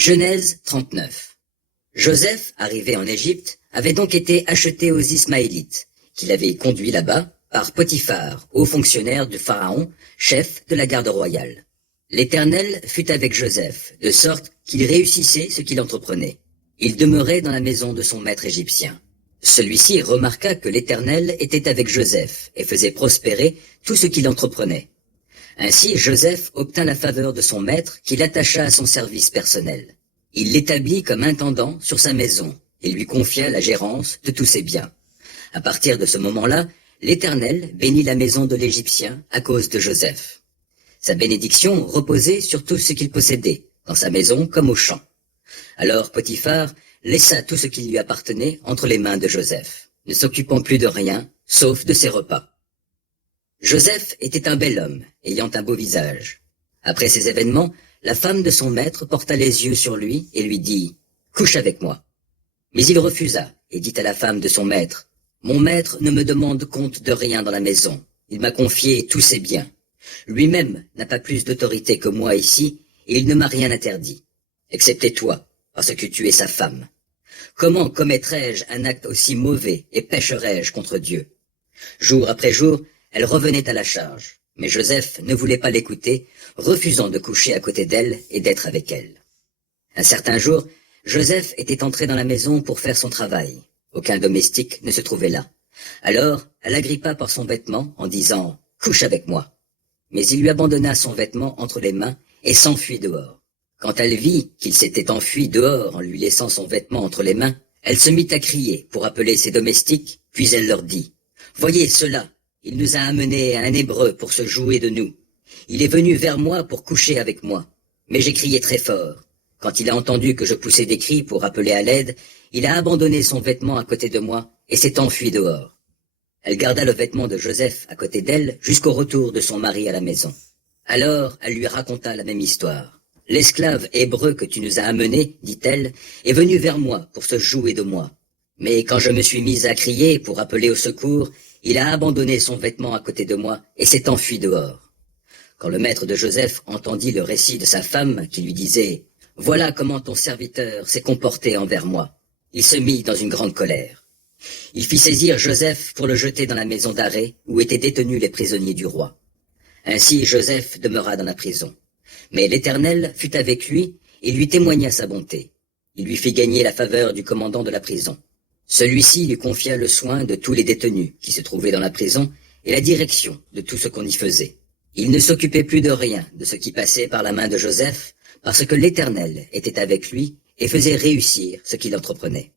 Genèse 39. Joseph, arrivé en Égypte, avait donc été acheté aux Ismaélites, qui l'avaient conduit là-bas par Potiphar, haut fonctionnaire du Pharaon, chef de la garde royale. L'Éternel fut avec Joseph, de sorte qu'il réussissait ce qu'il entreprenait. Il demeurait dans la maison de son maître égyptien. Celui-ci remarqua que l'Éternel était avec Joseph et faisait prospérer tout ce qu'il entreprenait. Ainsi Joseph obtint la faveur de son maître qui l'attacha à son service personnel. Il l'établit comme intendant sur sa maison et lui confia la gérance de tous ses biens. À partir de ce moment-là, l'Éternel bénit la maison de l'Égyptien à cause de Joseph. Sa bénédiction reposait sur tout ce qu'il possédait, dans sa maison comme au champ. Alors Potiphar laissa tout ce qui lui appartenait entre les mains de Joseph, ne s'occupant plus de rien, sauf de ses repas. Joseph était un bel homme, ayant un beau visage. Après ces événements, la femme de son maître porta les yeux sur lui et lui dit « Couche avec moi ». Mais il refusa et dit à la femme de son maître « Mon maître ne me demande compte de rien dans la maison. Il m'a confié tous ses biens. Lui-même n'a pas plus d'autorité que moi ici et il ne m'a rien interdit, excepté toi, parce que tu es sa femme. Comment commettrais-je un acte aussi mauvais et pécherais-je contre Dieu ?» Jour après jour, elle revenait à la charge, mais Joseph ne voulait pas l'écouter, refusant de coucher à côté d'elle et d'être avec elle. Un certain jour, Joseph était entré dans la maison pour faire son travail. Aucun domestique ne se trouvait là. Alors, elle agrippa par son vêtement en disant « Couche avec moi ». Mais il lui abandonna son vêtement entre les mains et s'enfuit dehors. Quand elle vit qu'il s'était enfui dehors en lui laissant son vêtement entre les mains, elle se mit à crier pour appeler ses domestiques, puis elle leur dit « Voyez cela, il nous a amenés à un Hébreu pour se jouer de nous. Il est venu vers moi pour coucher avec moi. Mais j'ai crié très fort. Quand il a entendu que je poussais des cris pour appeler à l'aide, il a abandonné son vêtement à côté de moi et s'est enfui dehors. » Elle garda le vêtement de Joseph à côté d'elle jusqu'au retour de son mari à la maison. Alors elle lui raconta la même histoire. « L'esclave hébreu que tu nous as amené, dit-elle, est venu vers moi pour se jouer de moi. Mais quand je me suis mise à crier pour appeler au secours, il a abandonné son vêtement à côté de moi et s'est enfui dehors. » Quand le maître de Joseph entendit le récit de sa femme qui lui disait « Voilà comment ton serviteur s'est comporté envers moi », il se mit dans une grande colère. Il fit saisir Joseph pour le jeter dans la maison d'arrêt où étaient détenus les prisonniers du roi. Ainsi Joseph demeura dans la prison. Mais l'Éternel fut avec lui et lui témoigna sa bonté. Il lui fit gagner la faveur du commandant de la prison. Celui-ci lui confia le soin de tous les détenus qui se trouvaient dans la prison et la direction de tout ce qu'on y faisait. Il ne s'occupait plus de rien de ce qui passait par la main de Joseph parce que l'Éternel était avec lui et faisait réussir ce qu'il entreprenait.